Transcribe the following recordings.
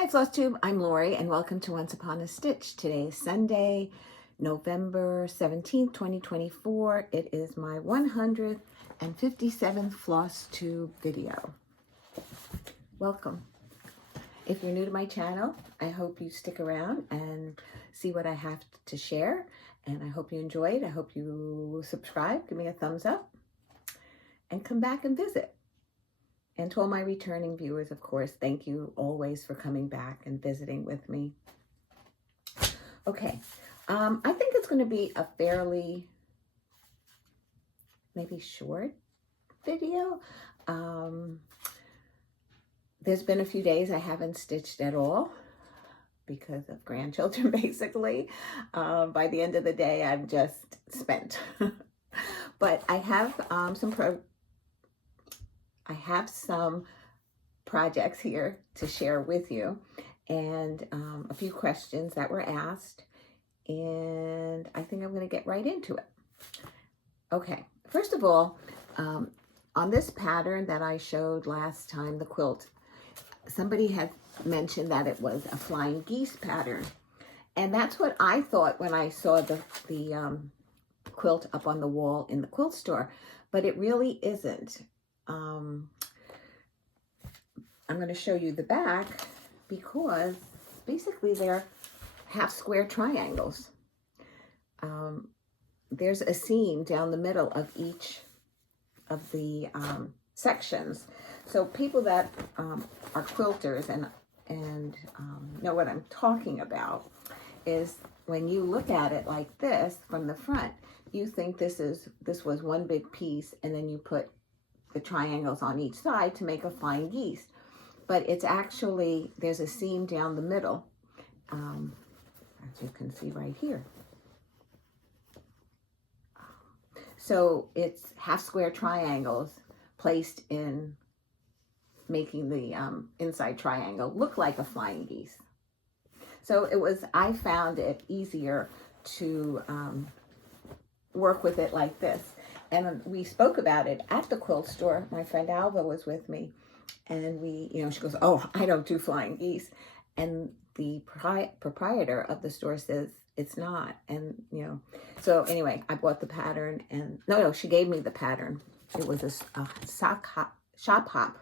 Hi Flosstube, I'm Lori and welcome to Once Upon a Stitch. Today is Sunday, November 17th, 2024. It is my 157th Flosstube video. Welcome. If you're new to my channel, I hope you stick around and see what I have to share. And I hope you enjoy it. I hope you subscribe, give me a thumbs up, and come back and visit. And to all my returning viewers, of course, thank you always for coming back and visiting with me. Okay, I think it's going to be a fairly, maybe short video. There's been a few days I haven't stitched at all because of grandchildren, basically. By the end of the day, I'm just spent. But I have some projects here to share with you, and a few questions that were asked, and I think I'm going to get right into it. Okay, first of all, on this pattern that I showed last time, the quilt, somebody had mentioned that it was a flying geese pattern, and that's what I thought when I saw the quilt up on the wall in the quilt store, but it really isn't. I'm going to show you the back because basically they're half square triangles. There's a seam down the middle of each of the sections. So people that are quilters and know what I'm talking about is when you look at it like this from the front, you think this was one big piece, and then you put the triangles on each side to make a flying geese. But it's actually, there's a seam down the middle, as you can see right here. So it's half square triangles placed in making the inside triangle look like a flying geese. So I found it easier to work with it like this. And we spoke about it at the quilt store. My friend Alva was with me, and she goes, "Oh, I don't do flying geese." And the proprietor of the store says it's not. And, so anyway, I bought the pattern, and no, she gave me the pattern. It was a shop hop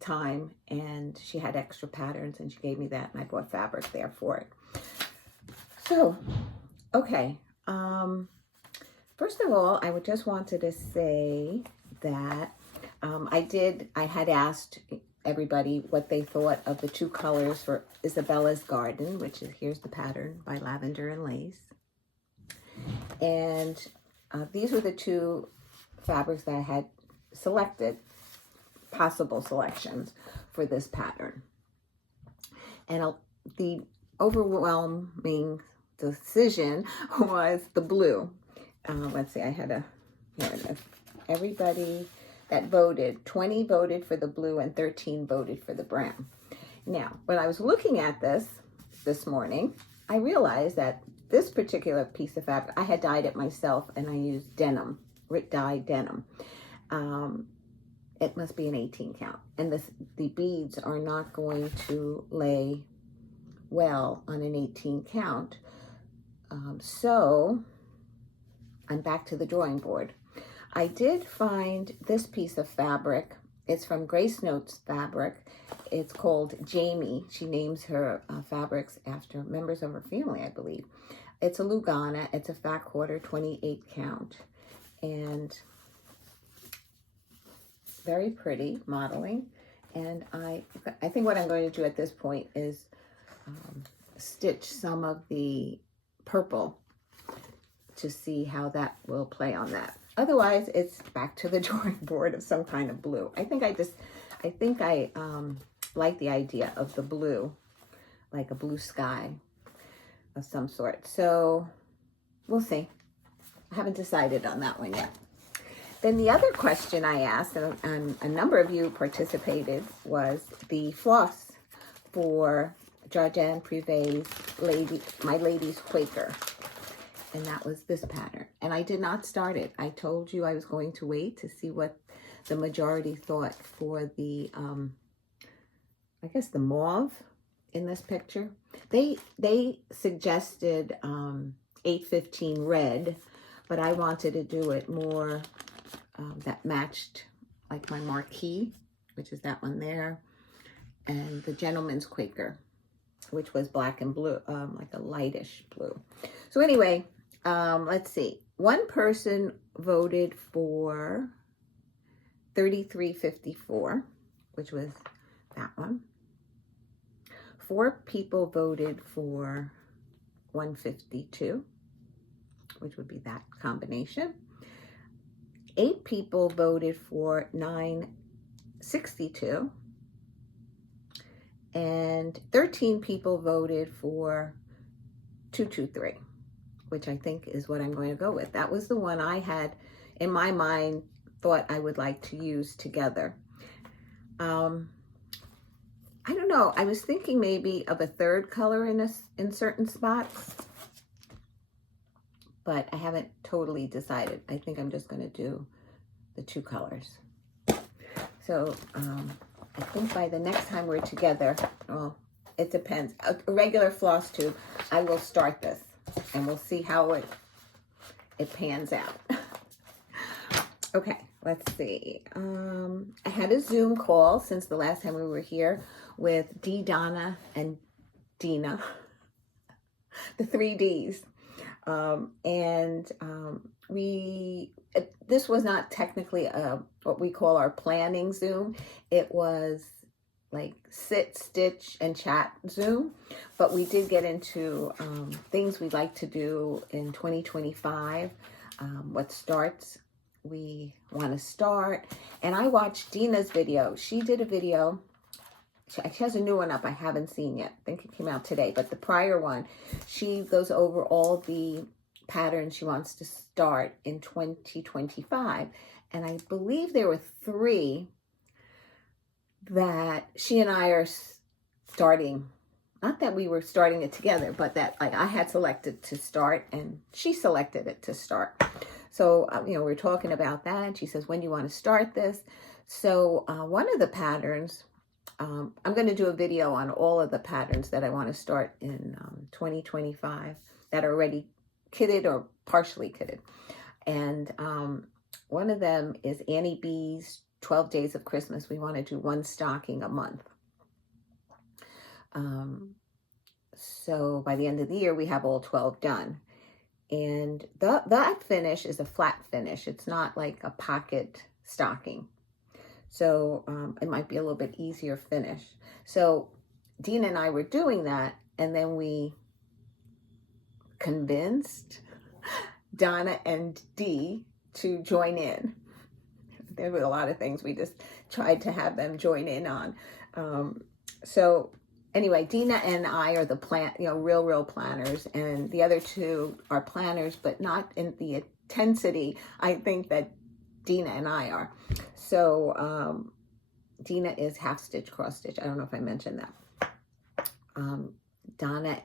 time, and she had extra patterns, and she gave me that, and I bought fabric there for it. So, okay. First of all, I just wanted to say that I had asked everybody what they thought of the two colors for Isabellas Garden, which is, here's the pattern by Lavender and Lace. And these were the two fabrics that I had selected, possible selections for this pattern. And the overwhelming decision was the blue. Let's see, here it is. Everybody that voted, 20 voted for the blue and 13 voted for the brown. Now, when I was looking at this morning, I realized that this particular piece of fabric, I had dyed it myself, and I used denim, dyed denim. It must be an 18 count. And the beads are not going to lay well on an 18 count. So I'm back to the drawing board. I did find this piece of fabric. It's from Grace Notes Fabric. It's called Jamie. She names her fabrics after members of her family, I believe. It's a Lugana. It's a fat quarter, 28 count. And very pretty modeling. And I think what I'm going to do at this point is stitch some of the purple to see how that will play on that. Otherwise, it's back to the drawing board of some kind of blue. I think I like the idea of the blue, like a blue sky of some sort. So we'll see. I haven't decided on that one yet. Then the other question I asked, and a number of you participated, was the floss for Jardin Privé's My Lady's Quaker. And that was this pattern. And I did not start it. I told you I was going to wait to see what the majority thought for the I guess the mauve in this picture. They suggested 815 red, but I wanted to do it more that matched like my marquee, which is that one there, and the Gentleman's Quaker, which was black and blue, like a lightish blue. So anyway, let's see. One person voted for 3354, which was that one. 4 people voted for 152, which would be that combination. 8 people voted for 962. And 13 people voted for 223, which I think is what I'm going to go with. That was the one I had in my mind, thought I would like to use together. I don't know. I was thinking maybe of a third color in certain spots, but I haven't totally decided. I think I'm just going to do the 2 colors. So I think by the next time we're together, well, it depends. A regular floss tube, I will start this and we'll see how it pans out. Okay, let's see. I had a Zoom call since the last time we were here with Dena and Dena, the 3 Ds. This was not technically what we call our planning Zoom. It was like sit, stitch, and chat Zoom. But we did get into things we'd like to do in 2025, what starts we want to start. And I watched Dena's video. She did a video. She has a new one up I haven't seen yet. I think it came out today. But the prior one, she goes over all the patterns she wants to start in 2025. And I believe there were 3 that she and I are starting. Not that we were starting it together, but that like I had selected to start and she selected it to start. So, we were talking about that. And she says, when do you want to start this? So one of the patterns, I'm going to do a video on all of the patterns that I want to start in 2025 that are already kitted or partially kitted. And one of them is Annie B's 12 Days of Christmas. We want to do 1 stocking a month. So by the end of the year, we have all 12 done. And that finish is a flat finish. It's not like a pocket stocking. So it might be a little bit easier finish. So Dena and I were doing that, and then we convinced Donna and Dee to join in. There were a lot of things we just tried to have them join in on. So anyway, Dena and I are the real planners, and the other 2 are planners, but not in the intensity I think that Dena and I are. So Dena is half stitch, cross stitch. I don't know if I mentioned that. Donna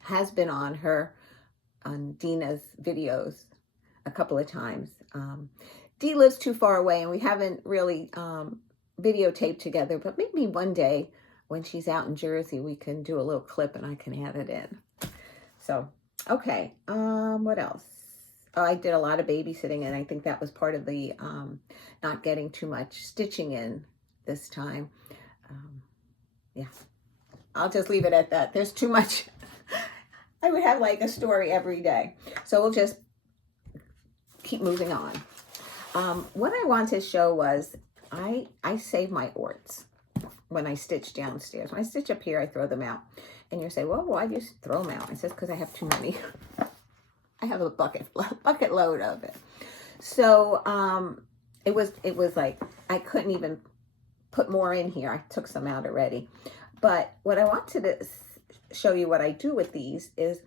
has been on Dena's videos a couple of times. Dee lives too far away and we haven't really videotaped together, but maybe one day when she's out in Jersey, we can do a little clip and I can add it in. So, okay. What else? Oh, I did a lot of babysitting, and I think that was part of the not getting too much stitching in this time. Yeah, I'll just leave it at that. There's too much. I would have like a story every day. So we'll just keep moving on. What I want to show was I save my orts when I stitch downstairs. When I stitch up here, I throw them out. And you say, well, why do you throw them out? I says, because I have too many. I have a bucket load of it. So it was like I couldn't even put more in here. I took some out already. But what I wanted to show you what I do with these is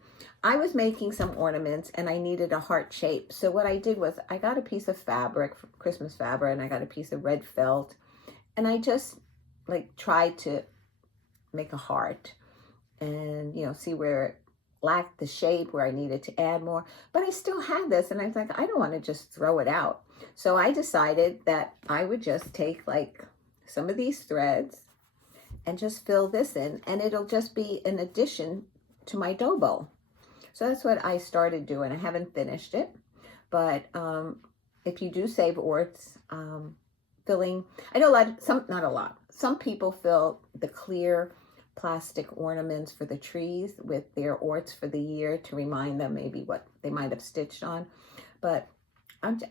I was making some ornaments and I needed a heart shape. So what I did was I got a piece of fabric, Christmas fabric, and I got a piece of red felt, and I just like tried to make a heart and, you know, see where it lacked the shape, where I needed to add more. But I still had this, and I was like, I don't want to just throw it out. So I decided that I would just take like some of these threads and just fill this in, and it'll just be an addition to my dough bowl. So that's what I started doing. I haven't finished it, but if you do save orts, filling, I know not a lot. Some people fill the clear plastic ornaments for the trees with their orts for the year to remind them maybe what they might have stitched on, but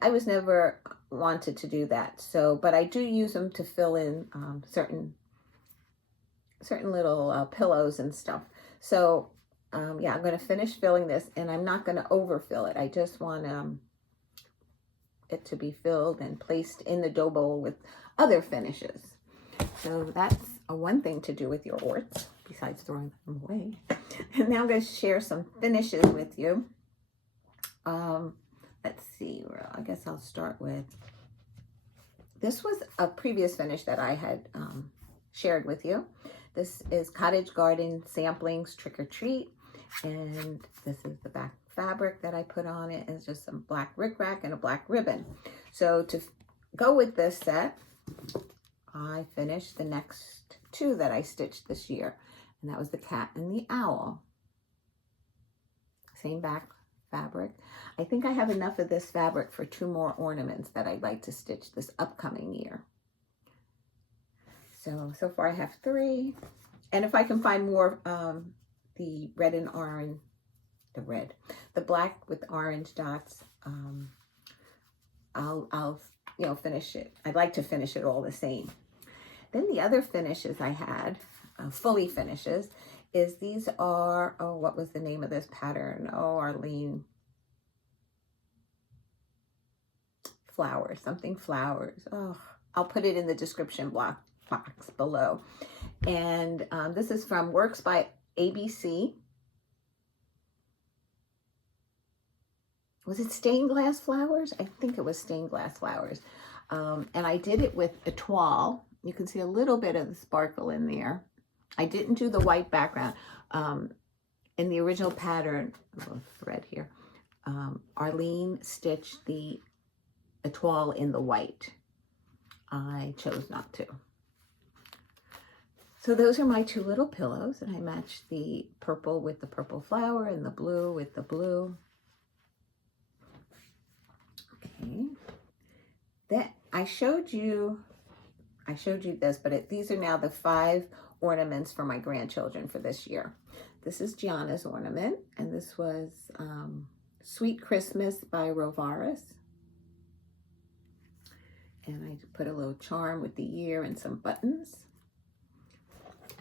I was never wanted to do that. So, but I do use them to fill in certain little pillows and stuff. So yeah, I'm going to finish filling this, and I'm not going to overfill it. I just want it to be filled and placed in the dough bowl with other finishes. So that's one thing to do with your orts, besides throwing them away. And now I'm going to share some finishes with you. Let's see, I guess I'll start with, this was a previous finish that I had shared with you. This is Cottage Garden Samplings Trick or Treat, and this is the back fabric that I put on it. It's just some black rickrack and a black ribbon. So to go with this set, I finished the next two that I stitched this year, and that was the cat and the owl. Same back fabric. I think I have enough of this fabric for 2 more ornaments that I'd like to stitch this upcoming year. So far I have 3, and if I can find more, the red and orange, the black with orange dots, I'll finish it. I'd like to finish it all the same. Then the other finishes I had, fully finishes, is these are, what was the name of this pattern? Arlene Flowers, something flowers. I'll put it in the description box below. And this is from Works by ABC. Was it stained glass flowers? I think it was stained glass flowers. And I did it with a toile. You can see a little bit of the sparkle in there. I didn't do the white background. In the original pattern, thread here, Arlene stitched the toile in the white. I chose not to. So those are my 2 little pillows, and I matched the purple with the purple flower and the blue with the blue. Okay. Then I showed you this, but these are now the 5 ornaments for my grandchildren for this year. This is Gianna's ornament, and this was Sweet Christmas by Rovaris. And I put a little charm with the year and some buttons.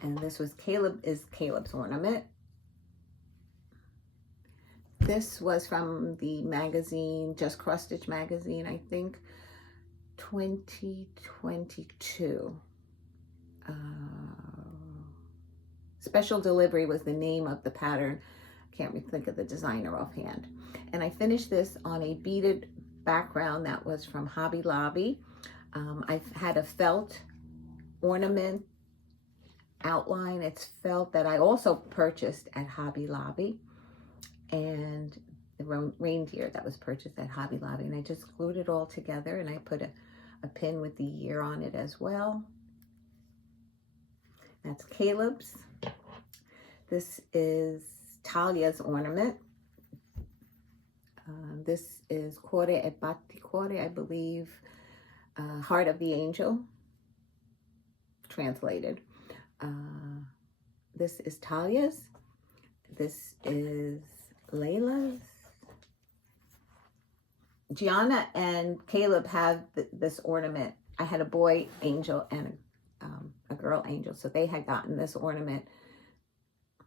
And this was Caleb's ornament. This was from the magazine, Just Cross Stitch magazine, I think, 2022. Special Delivery was the name of the pattern. I can't really think of the designer offhand. And I finished this on a beaded background that was from Hobby Lobby. I've had a felt ornament outline. It's felt that I also purchased at Hobby Lobby, and the reindeer that was purchased at Hobby Lobby, and I just glued it all together, and I put a pin with the year on it as well. That's Caleb's. This is Talia's ornament. This is Cuore e Batticuore, I believe, Heart of the Angel, translated. This is Talia's. This is Layla's. Gianna and Caleb have this ornament. I had a boy angel and a girl angel, so they had gotten this ornament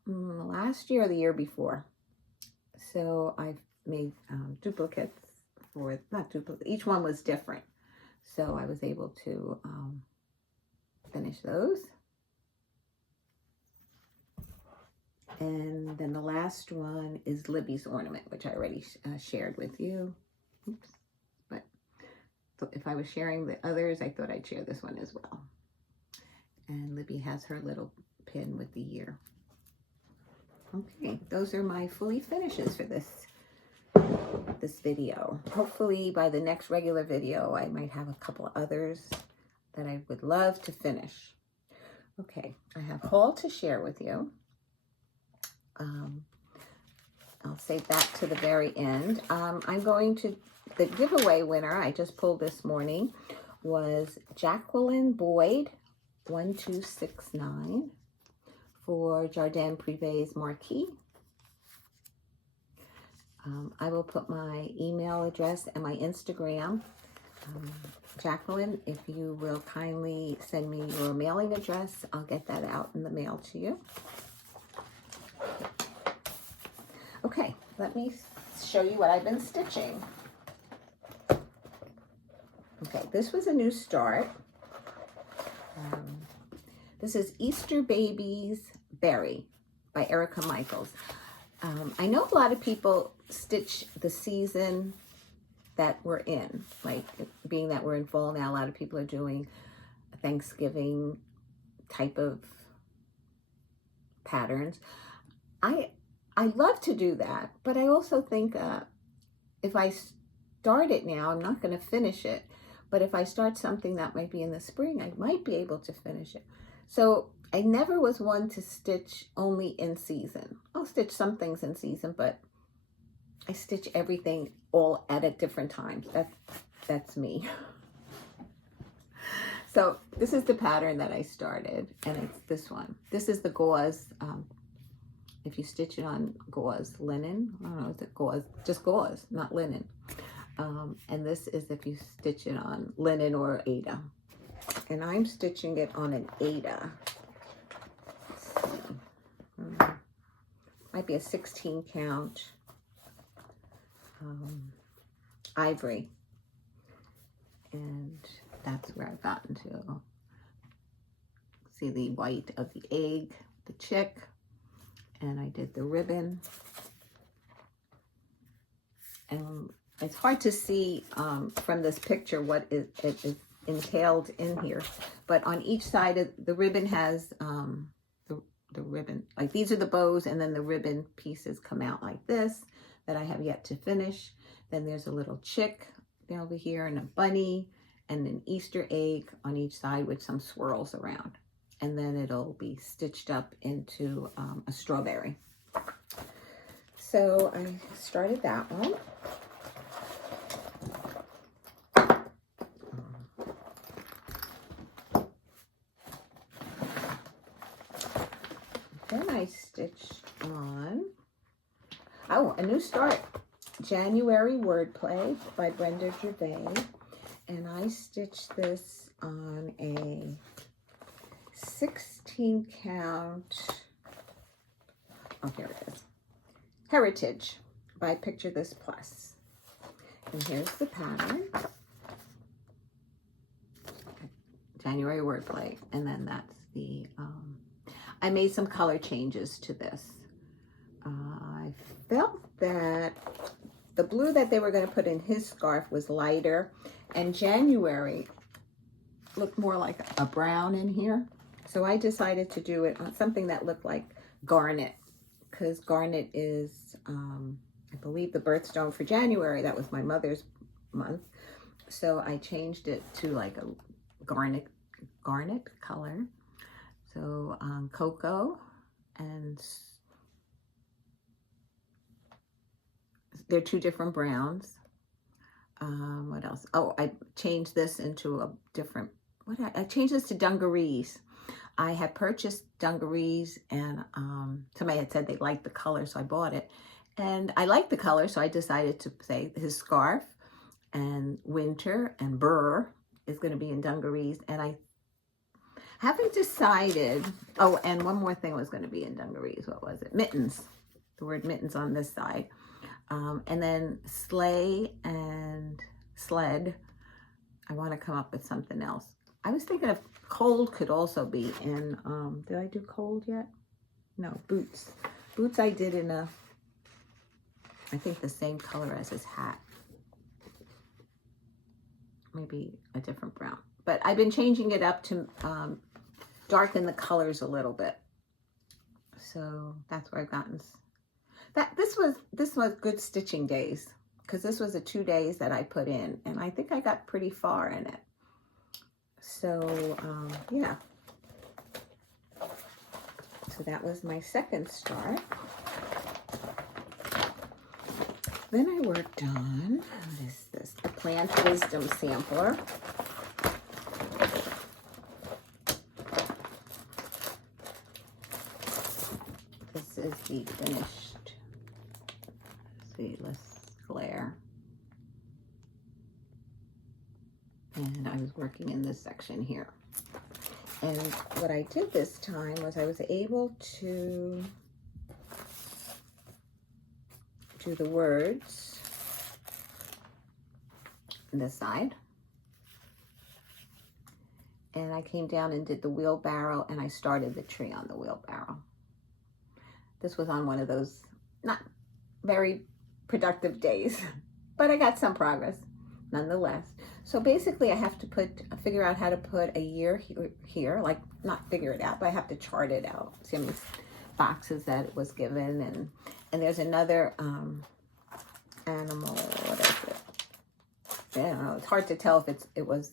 last year or the year before. So I've made duplicates for, not duplicates, each one was different. So I was able to finish those. And then the last one is Libby's ornament, which I already shared with you. Oops. But if I was sharing the others, I thought I'd share this one as well. And Libby has her little pin with the year. Okay, those are my fully finishes for this video. Hopefully by the next regular video, I might have a couple others that I would love to finish. Okay, I have haul to share with you. I'll save that to the very end. I'm going to, the giveaway winner I just pulled this morning was Jacqueline Boyd, 1269, for Jardin Privé's Marquis. I will put my email address and my Instagram. Jacqueline, if you will kindly send me your mailing address, I'll get that out in the mail to you. Okay, let me show you what I've been stitching. Okay, this was a new start. This is Easter Baby's Berry by Erica Michaels. I know a lot of people stitch the season that we're in, like being that we're in fall now, a lot of people are doing Thanksgiving type of patterns. I love to do that, but I also think if I start it now, I'm not going to finish it. But if I start something that might be in the spring, I might be able to finish it. So I never was one to stitch only in season. I'll stitch some things in season, but I stitch everything all at different times. That's me. So this is the pattern that I started, and it's this one. This is the gauze. If you stitch it on gauze linen, I don't know, is it gauze? Just gauze, not linen. And this is if you stitch it on linen or Aida. And I'm stitching it on an Aida. Might be a 16 count ivory. And that's where I've gotten to. See the white of the egg, the chick. And I did the ribbon. And it's hard to see from this picture what it is entailed in here. But on each side of the ribbon has the ribbon, like these are the bows, and then the ribbon pieces come out like this that I have yet to finish. Then there's a little chick over here and a bunny and an Easter egg on each side with some swirls around. And then it'll be stitched up into a strawberry. So I started that one. Then I stitched on, a new start, January Wordplay by Brenda Gervais. And I stitched this on a 16 count, oh, here it is, Heritage by Picture This Plus. And here's the pattern. Okay. January Wordplay. And then that's the, I made some color changes to this. I felt that the blue that they were going to put in his scarf was lighter, and January looked more like a brown in here. So I decided to do it on something that looked like garnet, because garnet is, I believe, the birthstone for January. That was my mother's month. So I changed it to like a garnet color. So cocoa, and they're two different browns. What else? Oh, I changed this into a different, I changed this to dungarees. I had purchased dungarees, and somebody had said they liked the color, so I bought it. And I liked the color, so I decided to say his scarf and winter and burr is going to be in dungarees. And I haven't decided. Oh, and one more thing was going to be in dungarees. What was it? Mittens. The word mittens on this side. And then sleigh and sled. I want to come up with something else. I was thinking of cold could also be in, did I do cold yet? No, boots. Boots I did in a, I think the same color as his hat. Maybe a different brown. But I've been changing it up to darken the colors a little bit. So that's where I've gotten. This was good stitching days, because this was the 2 days that I put in, and I think I got pretty far in it. So, yeah. So that was my second start. Then I worked on, what is this? The Plant Wisdom Sampler. This is the finished, let's see, less glare. And I was working in this section here. And what I did this time was I was able to do the words on this side. And I came down and did the wheelbarrow, and I started the tree on the wheelbarrow. This was on one of those not very productive days, but I got some progress nonetheless. So basically I have to figure out how to put a year here, like not figure it out, but I have to chart it out. See how many boxes that it was given, and there's another animal, what is it? I don't know, it's hard to tell if it was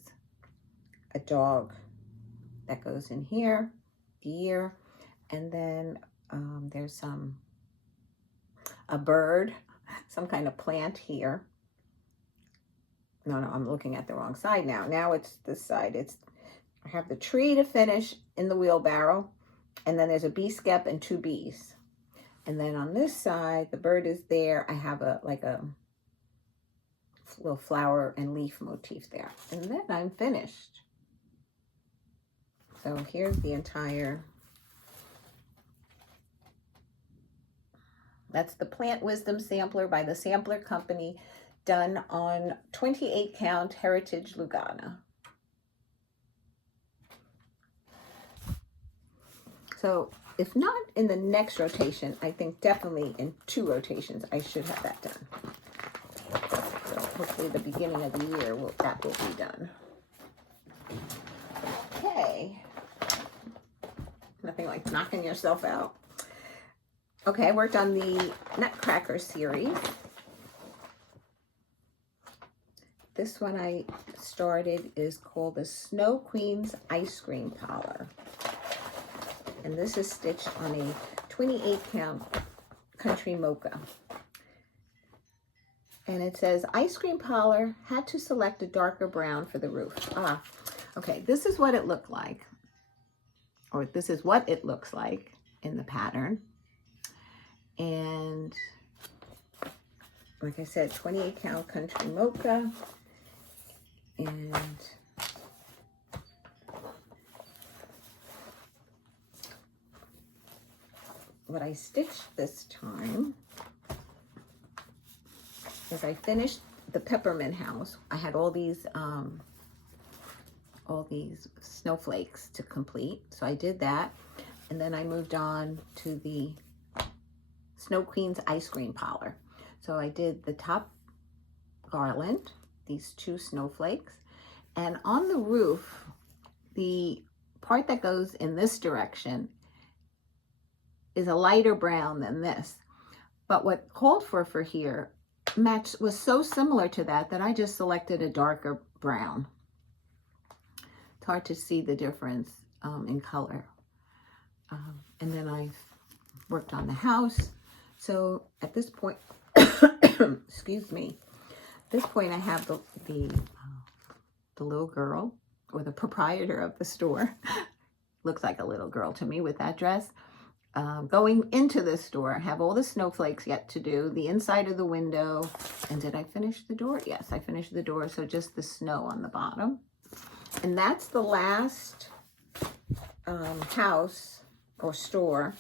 a dog that goes in here, the year, and then there's a bird, some kind of plant here. No, I'm looking at the wrong side now. Now it's this side. I have the tree to finish in the wheelbarrow, and then there's a bee skep and 2 bees. And then on this side, the bird is there. I have like a little flower and leaf motif there. And then I'm finished. So here's the entire, that's the Plant Wisdom Sampler by the Sampler Company, done on 28 count Heritage Lugana. So if not in the next rotation, I think definitely in 2 rotations, I should have that done. So hopefully the beginning of the year, that will be done. Okay. Nothing like knocking yourself out. Okay, I worked on the Nutcracker Series. This one I started is called the Snow Queen's Ice Cream Parlor. And this is stitched on a 28 count country mocha. And it says, ice cream parlor, had to select a darker brown for the roof. Okay, this is what it looked like. Or this is what it looks like in the pattern. And like I said, 28 count country mocha. And what I stitched this time is I finished the peppermint house. I had all these snowflakes to complete, so I did that, and then I moved on to the Snow Queen's Ice Cream Parlor. So I did the top garland, these 2 snowflakes, and on the roof, the part that goes in this direction is a lighter brown than this, but what called for here was so similar to that I just selected a darker brown. It's hard to see the difference in color. And then I worked on the house. So at this point, excuse me, at this point I have the little girl, or the proprietor of the store, looks like a little girl to me with that dress, going into the store. I have all the snowflakes yet to do, the inside of the window. And did I finish the door? Yes, I finished the door, so just the snow on the bottom. And that's the last house or store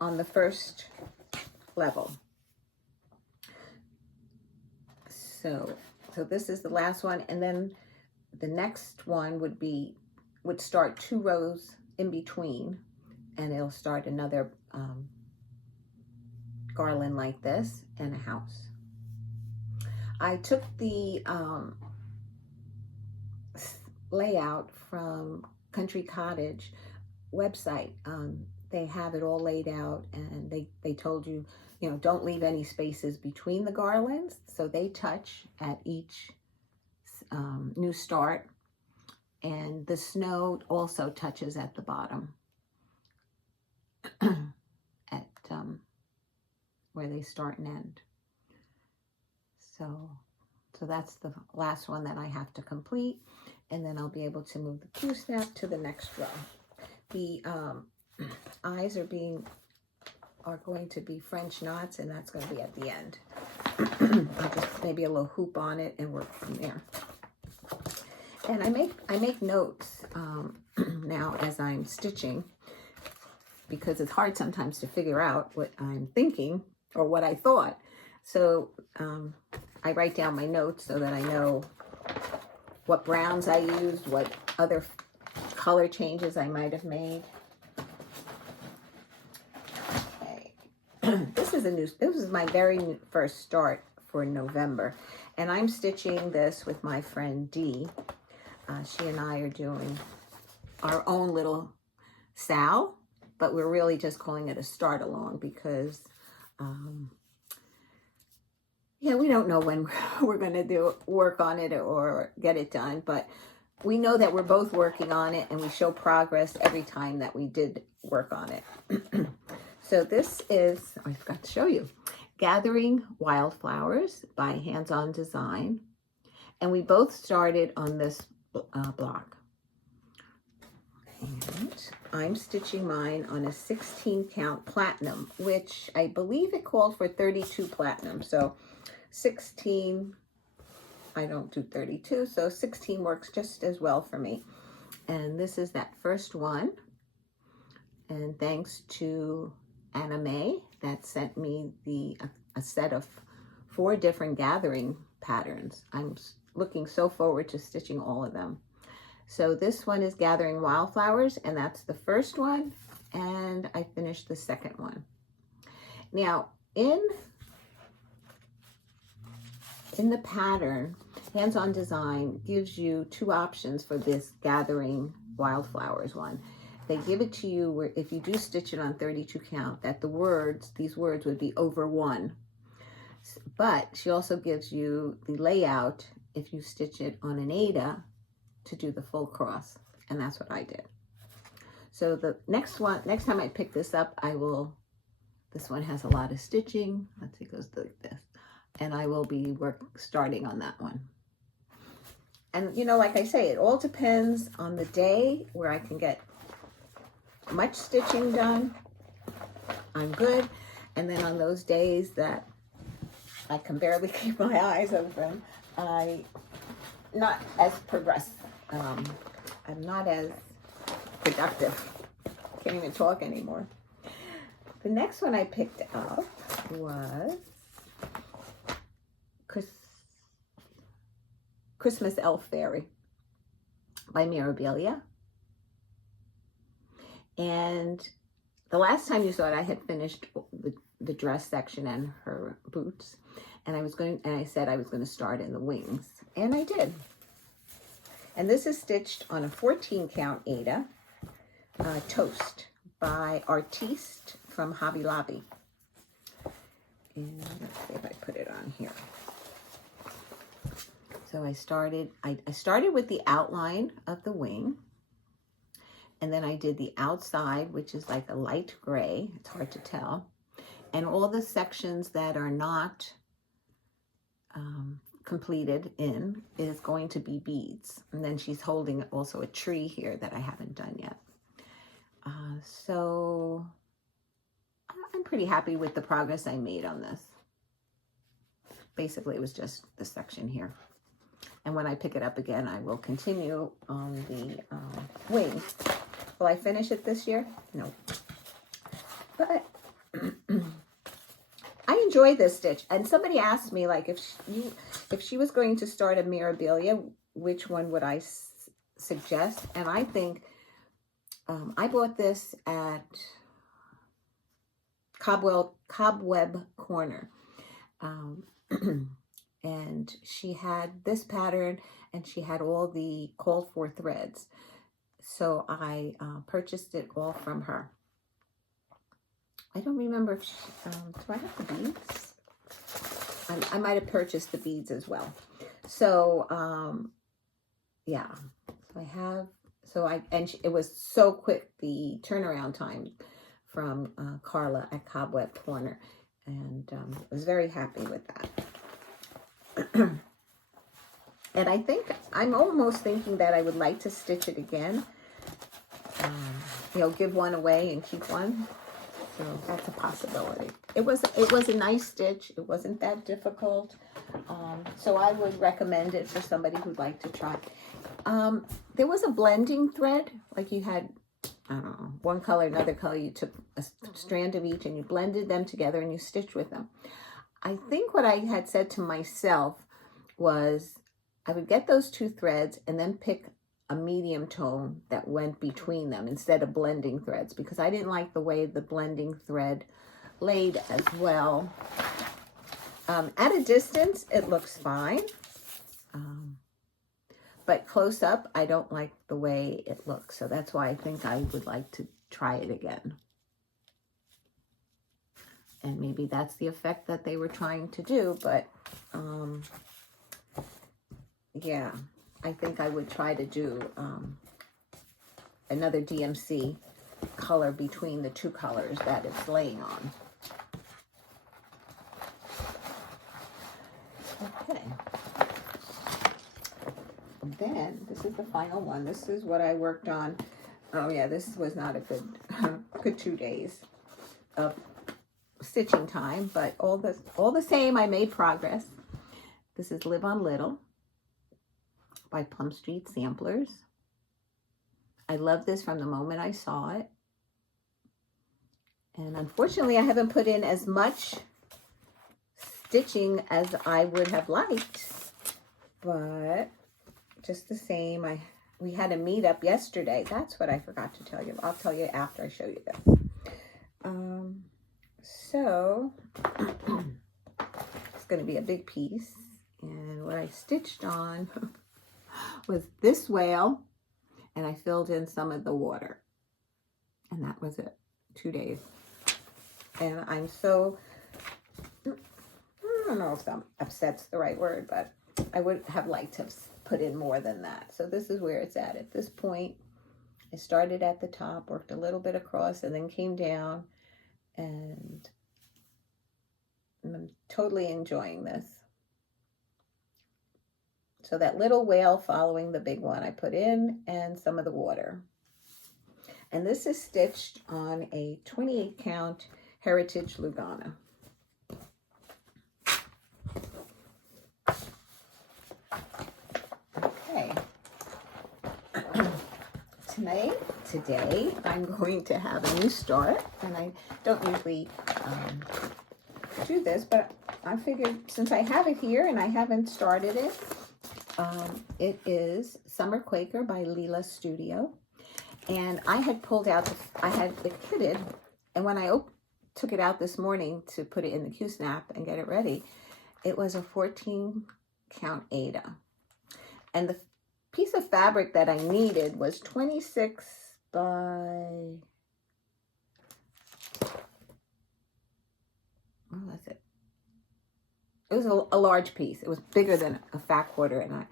on the first level. So this is the last one, and then the next one would start 2 rows in between, and it'll start another garland like this and a house. I took the layout from Country Cottage website. They have it all laid out, and they told you, don't leave any spaces between the garlands, so they touch at each new start, and the snow also touches at the bottom. start and end. So that's the last one that I have to complete, and then I'll be able to move the Q-snap to the next row. The eyes are going to be French knots, and that's going to be at the end. I'll just maybe a little hoop on it and work from there. And I make notes now as I'm stitching, because it's hard sometimes to figure out what I'm thinking or what I thought. So I write down my notes so that I know what browns I used, what other color changes I might have made. Okay. This is my very first start for November, and I'm stitching this with my friend Dee. She and I are doing our own little Sal, but we're really just calling it a start along because yeah, we don't know when we're going to work on it or get it done, but we know that we're both working on it, and we show progress every time that we did work on it. So this is, I forgot to show you, Gathering Wildflowers by Hands On Design, and we both started on this block. And I'm stitching mine on a 16 count platinum, which I believe it called for 32 platinum. So 16, I don't do 32, so 16 works just as well for me. And this is that first one. And thanks to Anna May that sent me a set of 4 different gathering patterns. I'm looking so forward to stitching all of them. So this one is Gathering Wildflowers, and that's the first one, and I finished the second one. Now, in the pattern, Hands On Design gives you 2 options for this Gathering Wildflowers one. They give it to you where if you do stitch it on 32 count, that these words would be over 1. But she also gives you the layout if you stitch it on an Aida to do the full cross, and that's what I did. So the next time I pick this up, this one has a lot of stitching. Let's see, it goes like this. And I will be starting on that one. And you know, like I say, it all depends on the day where I can get much stitching done. I'm good. And then on those days that I can barely keep my eyes open, I'm not as progressive. I'm not as productive. Can't even talk anymore. The next one I picked up was Christmas Elf Fairy by Mirabilia. And the last time you saw it, I had finished the dress section and her boots, and I said I was going to start in the wings, and I did. And this is stitched on a 14 count Aida Toast by Artiste from Hobby Lobby. And let's see if I put it on here. So I started with the outline of the wing, and then I did the outside, which is like a light gray. It's hard to tell. And all the sections that are not completed in is going to be beads. And then she's holding also a tree here that I haven't done yet. So I'm pretty happy with the progress I made on this. Basically, it was just the section here. And when I pick it up again, I will continue on the wing. Will I finish it this year? No. But I enjoy this stitch. And somebody asked me, like, if she was going to start a Mirabilia, which one would I suggest? And I think I bought this at Cobweb Corner. And she had this pattern, and she had all the called for threads. So I purchased it all from her. I don't remember if she, do I have the beads? I might have purchased the beads as well. So, yeah. So it was so quick, the turnaround time from Carla at Cobweb Corner. and was very happy with that. And I think I'm almost thinking that I would like to stitch it again. You know, give one away and keep one. So that's a possibility. It was a nice stitch. It wasn't that difficult. So I would recommend it for somebody who'd like to try. There was a blending thread, like you had, I don't know, one color, another color. You took a strand of each and you blended them together and you stitched with them. I think what I had said to myself was I would get those two threads and then pick a medium tone that went between them instead of blending threads, because I didn't like the way the blending thread laid as well. At a distance, it looks fine. But close up, I don't like the way it looks. So that's why I think I would like to try it again. And maybe that's the effect that they were trying to do. But yeah, I think I would try to do another DMC color between the two colors that it's laying on. Okay. Then this is the final one. This is what I worked on. Oh yeah, this was not a good 2 days of stitching time, but all the same, I made progress. This is Live on Little by Plum Street Samplers. I love this from the moment I saw it. And unfortunately, I haven't put in as much stitching as I would have liked, but just the same, we had a meetup yesterday. That's what I forgot to tell you. I'll tell you after I show you this. So it's going to be a big piece, and what I stitched on was this whale, and I filled in some of the water, and that was it. 2 days. And I'm so, I don't know if upset's the right word, but I would have liked to have put in more than that. So this is where it's at this point. I started at the top, worked a little bit across, and then came down, and I'm totally enjoying this. So that little whale following the big one I put in, and some of the water. And this is stitched on a 28 count Heritage Lugana. Okay. Today I'm going to have a new start, and I don't usually do this, but I figured since I have it here and I haven't started it, it is Summer Quaker by Leela Studio. And I had pulled out, I had it kitted, and when I took it out this morning to put it in the Q-snap and get it ready, it was a 14 count Ada. And the piece of fabric that I needed was 26 by, what was it? It was a large piece. It was bigger than a fat quarter, and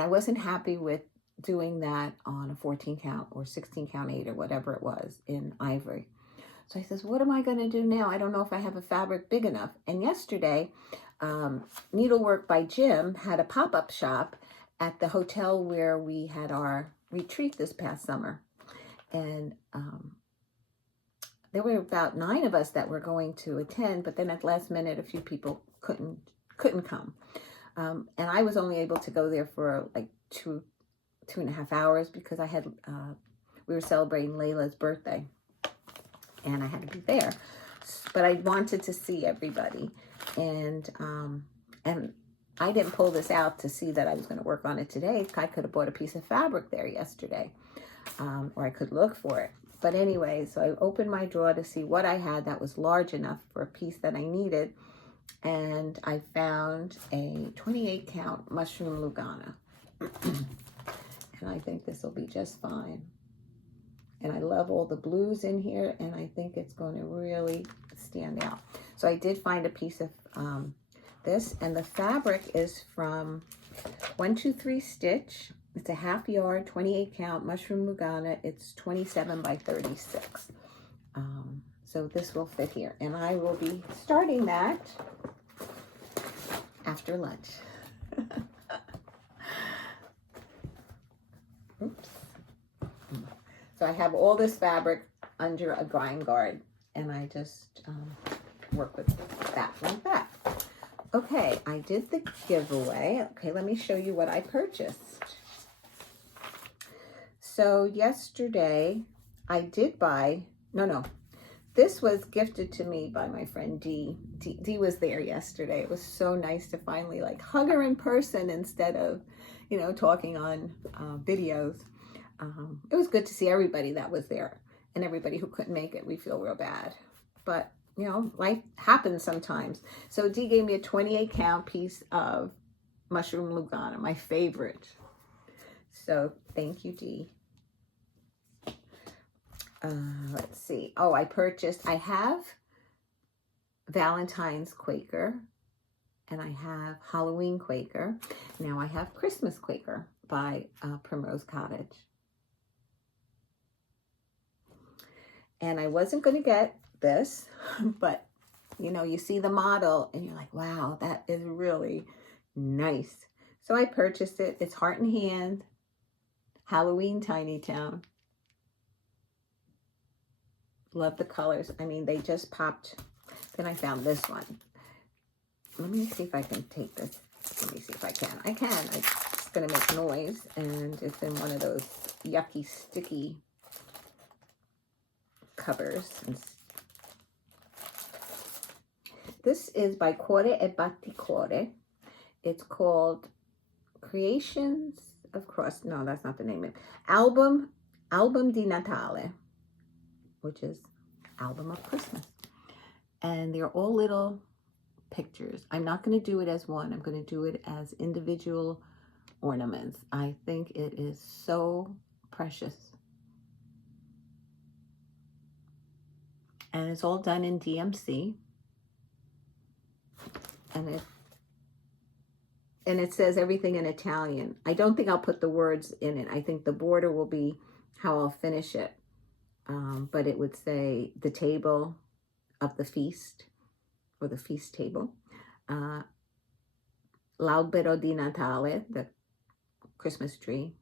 I wasn't happy with doing that on a 14 count or 16 count 8 or whatever it was in ivory. So I says, what am I going to do now? I don't know if I have a fabric big enough. And yesterday, Needlework by Jim had a pop-up shop at the hotel where we had our retreat this past summer. And there were about 9 of us that were going to attend, but then at the last minute, a few people couldn't come. And I was only able to go there for like 2.5 hours because I had, we were celebrating Layla's birthday and I had to be there. But I wanted to see everybody. And I didn't pull this out to see that I was going to work on it today. I could have bought a piece of fabric there yesterday, or I could look for it. But anyway, so I opened my drawer to see what I had that was large enough for a piece that I needed. And I found a 28 count mushroom Lugana. And I think this will be just fine. And I love all the blues in here, and I think it's going to really stand out. So I did find a piece of this, and the fabric is from 123 Stitch. It's a half yard, 28 count mushroom Lugana. It's 27 by 36. So this will fit here. And I will be starting that after lunch. Oops. So I have all this fabric under a grind guard, and I just work with that like that. Okay, I did the giveaway. Okay, let me show you what I purchased. So yesterday I did buy, this was gifted to me by my friend Dee. Dee was there yesterday. It was so nice to finally like hug her in person instead of, talking on videos. It was good to see everybody that was there, and everybody who couldn't make it. We feel real bad, but life happens sometimes. So Dee gave me a 28 count piece of mushroom Lugana, my favorite. So thank you, Dee. Let's see. Oh, I have Valentine's Quaker, and I have Halloween Quaker. Now I have Christmas Quaker by Primrose Cottage. And I wasn't going to get this, but you see the model and you're like, wow, that is really nice. So I purchased it. It's Heart and Hand, Halloween Tiny Town. Love the colors. I mean, they just popped. Then I found this one. Let me see if I can take this. Let me see if I can. I can. It's going to make noise, and it's in one of those yucky, sticky covers. This is by Cuore e Batticuore. It's called Creations of Cross. No, that's not the name of it. Album di Natale, which is album of Christmas. And they're all little pictures. I'm not going to do it as one. I'm going to do it as individual ornaments. I think it is so precious. And it's all done in DMC. And it says everything in Italian. I don't think I'll put the words in it. I think the border will be how I'll finish it. But it would say the table of the feast, or the feast table. L'albero di Natale, the Christmas tree.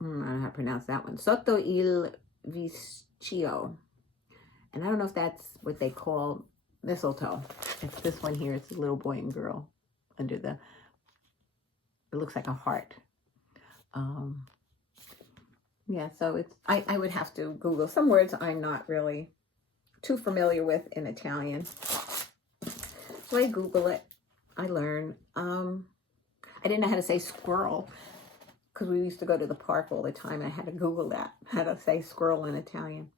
I don't know how to pronounce that one. Sotto il viscio. And I don't know if that's what they call mistletoe. It's this one here. It's a little boy and girl under it looks like a heart. Yeah, so I would have to Google some words I'm not really too familiar with in Italian. So I Google it. I learn. I didn't know how to say squirrel, because we used to go to the park all the time, and I had to Google that, how to say squirrel in Italian.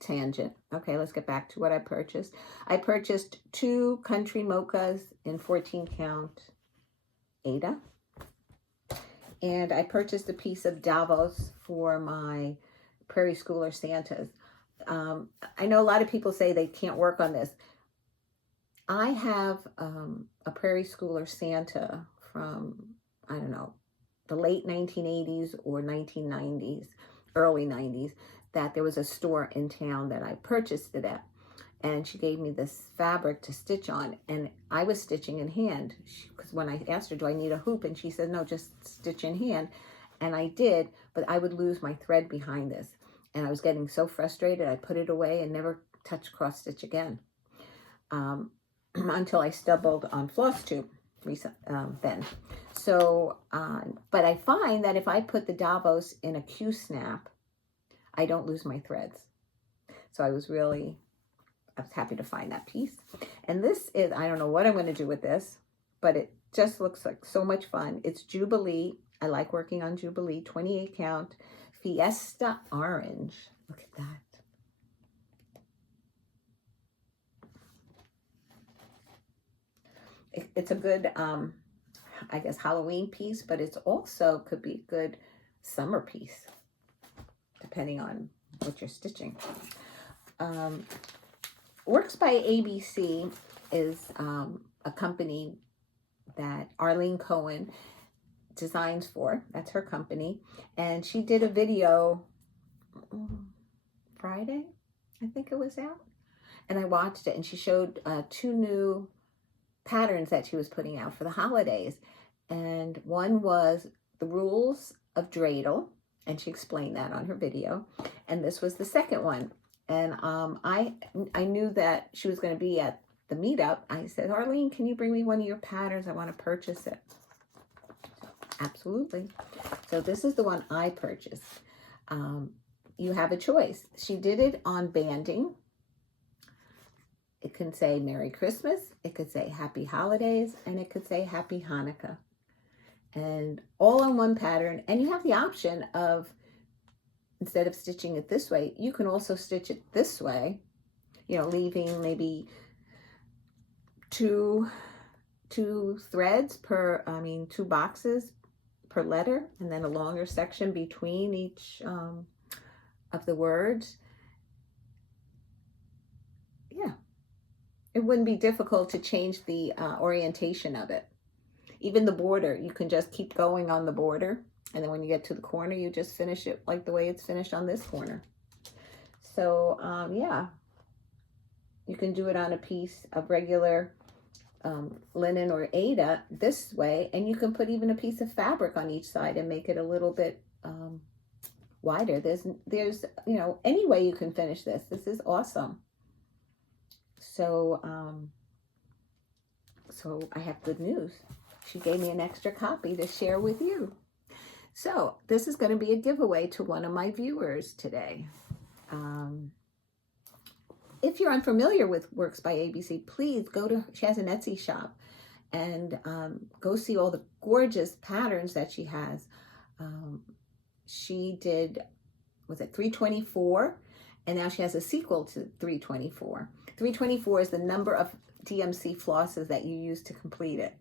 Tangent. Okay, let's get back to what I purchased. I purchased 2 country mochas in 14 count Ada. And I purchased a piece of Davos for my Prairie Schooler Santas. I know a lot of people say they can't work on this. I have a Prairie Schooler Santa from, I don't know, the late 1980s or 1990s, early 90s, that there was a store in town that I purchased it at. And she gave me this fabric to stitch on, and I was stitching in hand, because when I asked her, do I need a hoop? And she said, no, just stitch in hand. And I did, but I would lose my thread behind this. And I was getting so frustrated, I put it away and never touched cross stitch again. Until I stumbled on Flosstube then. So, but I find that if I put the Davos in a Q-snap, I don't lose my threads. So I was happy to find that piece. And this is, I don't know what I'm going to do with this, but it just looks like so much fun. It's Jubilee. I like working on Jubilee. 28 count Fiesta Orange. Look at that. It's a good, I guess, Halloween piece, but it's also could be a good summer piece, depending on what you're stitching. Works by ABC is a company that Arlene Cohen designs for. That's her company. And she did a video Friday, I think it was out. And I watched it, and she showed 2 new patterns that she was putting out for the holidays. And one was the rules of dreidel, and she explained that on her video. And this was the second one. And I knew that she was going to be at the meetup. I said, Arlene, can you bring me one of your patterns? I want to purchase it. So, absolutely. So this is the one I purchased. You have a choice. She did it on banding. It can say Merry Christmas, it could say Happy Holidays, and it could say Happy Hanukkah. And all on one pattern. And you have the option of, instead of stitching it this way, you can also stitch it this way, you know, leaving maybe two threads per, 2 boxes per letter, and then a longer section between each of the words. Yeah. It wouldn't be difficult to change the orientation of it. Even the border, you can just keep going on the border. And then when you get to the corner, you just finish it like the way it's finished on this corner. So, yeah. You can do it on a piece of regular linen or Aida this way. And you can put even a piece of fabric on each side and make it a little bit wider. There's, you know, any way you can finish this. This is awesome. So, so I have good news. She gave me an extra copy to share with you. So this is going to be a giveaway to one of my viewers today. If you're unfamiliar with Works by ABC, please go to, she has an Etsy shop, and go see all the gorgeous patterns that she has. She did, was it 324? And now she has a sequel to 324. 324 is the number of DMC flosses that you use to complete it.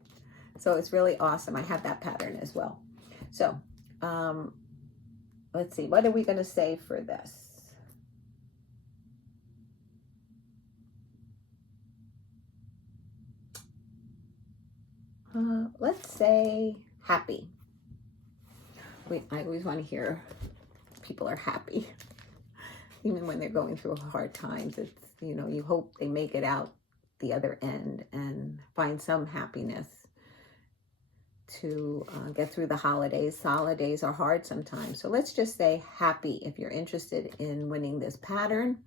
So it's really awesome. I have that pattern as well. So let's see, what are we going to say for this? Let's say happy. I always want to hear people are happy. Even when they're going through hard times, it's, you know, you hope they make it out the other end and find some happiness to get through the holidays. Holidays are hard sometimes. So let's just say happy if you're interested in winning this pattern.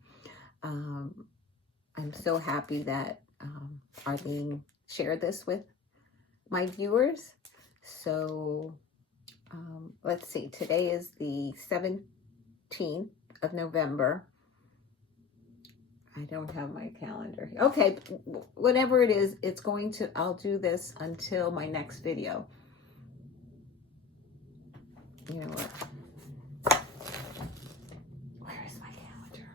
I'm so happy that Arlene shared this with my viewers. So let's see, today is the 17th of November. I don't have my calendar here. Okay, whatever it is, it's going to, I'll do this until my next video. You know what? Where is my calendar?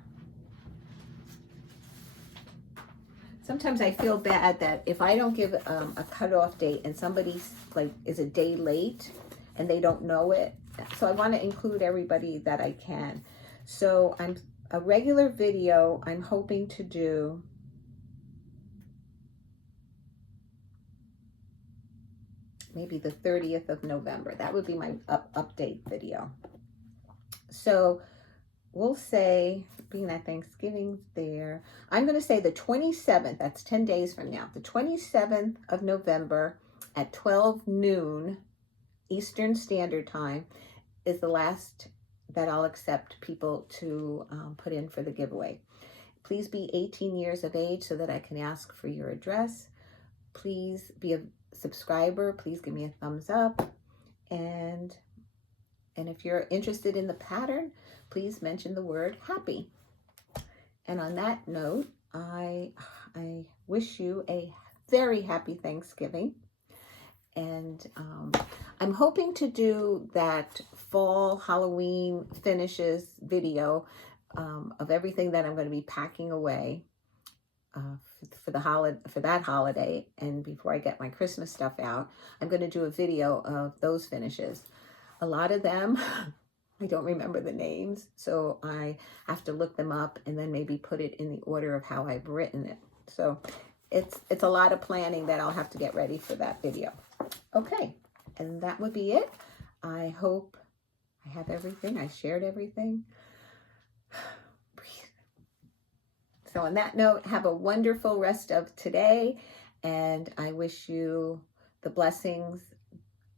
Sometimes I feel bad that if I don't give a cutoff date and somebody like is a day late and they don't know it, so I want to include everybody that I can. So a regular video I'm hoping to do maybe the 30th of November. That would be my update video. So we'll say, being that Thanksgiving's there, I'm going to say the 27th, that's 10 days from now, the 27th of November at 12 noon Eastern Standard Time is the last that I'll accept people to put in for the giveaway. Please be 18 years of age so that I can ask for your address. Please be a subscriber. Please give me a thumbs up. And if you're interested in the pattern, please mention the word happy. And on that note, I wish you a very happy Thanksgiving. And I'm hoping to do that fall Halloween finishes video of everything that I'm going to be packing away for that holiday. And before I get my Christmas stuff out, I'm going to do a video of those finishes. A lot of them, I don't remember the names, so I have to look them up and then maybe put it in the order of how I've written it. So it's a lot of planning that I'll have to get ready for that video. Okay, and that would be it. I hope I have everything. I shared everything. Breathe. So on that note, have a wonderful rest of today, and I wish you the blessings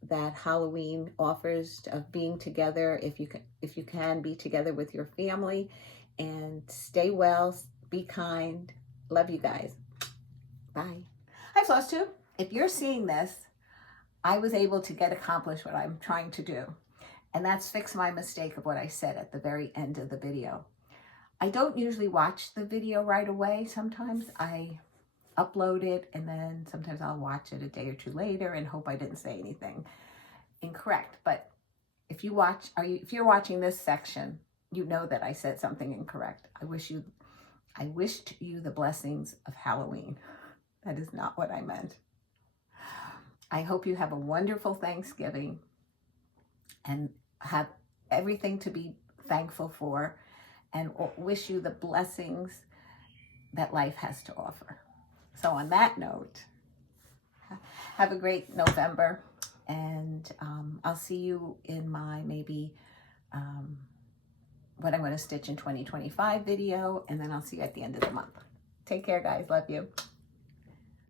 that Halloween offers of being together, if you can be together with your family, and stay well, be kind. Love you guys. Bye. Hi, Flosstube. If you're seeing this, I was able to accomplish what I'm trying to do, and that's fix my mistake of what I said at the very end of the video. I don't usually watch the video right away. Sometimes I upload it, and then sometimes I'll watch it a day or two later and hope I didn't say anything incorrect. But if you're watching this section, you know that I said something incorrect. I wished you the blessings of Halloween. That is not what I meant. I hope you have a wonderful Thanksgiving and have everything to be thankful for, and wish you the blessings that life has to offer. So on that note, have a great November, and I'll see you in my maybe what I'm going to stitch in 2025 video, and then I'll see you at the end of the month. Take care, guys. Love you.